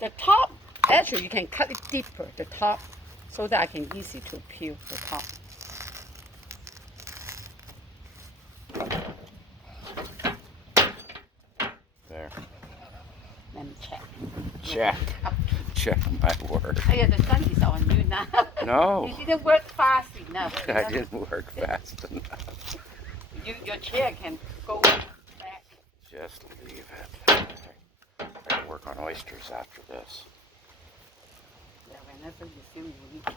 The top, actually, you can cut it deeper, the top, so that I can easy to peel the top. There. Let me check. Check. Check my word. Oh, yeah, the sun is on you now. No. You didn't work fast enough. I didn't work fast enough. Your chair can go back. Just leave it. I gotta work on oysters after this. Yeah, whenever you feel you need to.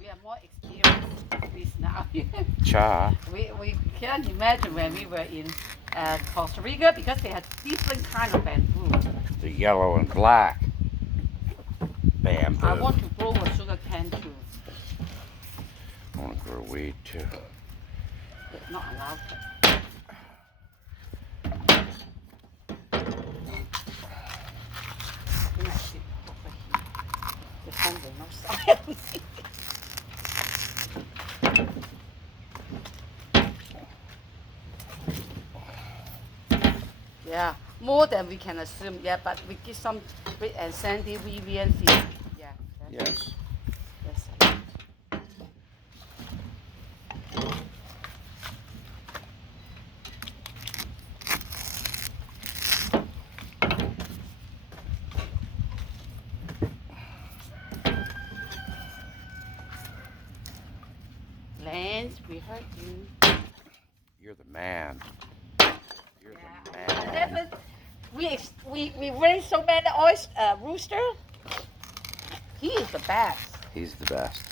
We are more experienced with this now. Cha. We can't imagine when we were in Costa Rica because they had different kind of bamboo. The yellow and black bamboo. I want to grow a sugar cane too. I want to grow weed too. They're not allowed to. I think I should over here. The sun will not shine. Yeah, more than we can assume. Yeah, but we give some grit and sandy Vivian feel. Yeah. Yes. Yes. Lance, we heard you. You're the man. You're the And man. then we raised so many rooster. He is the best. He's the best.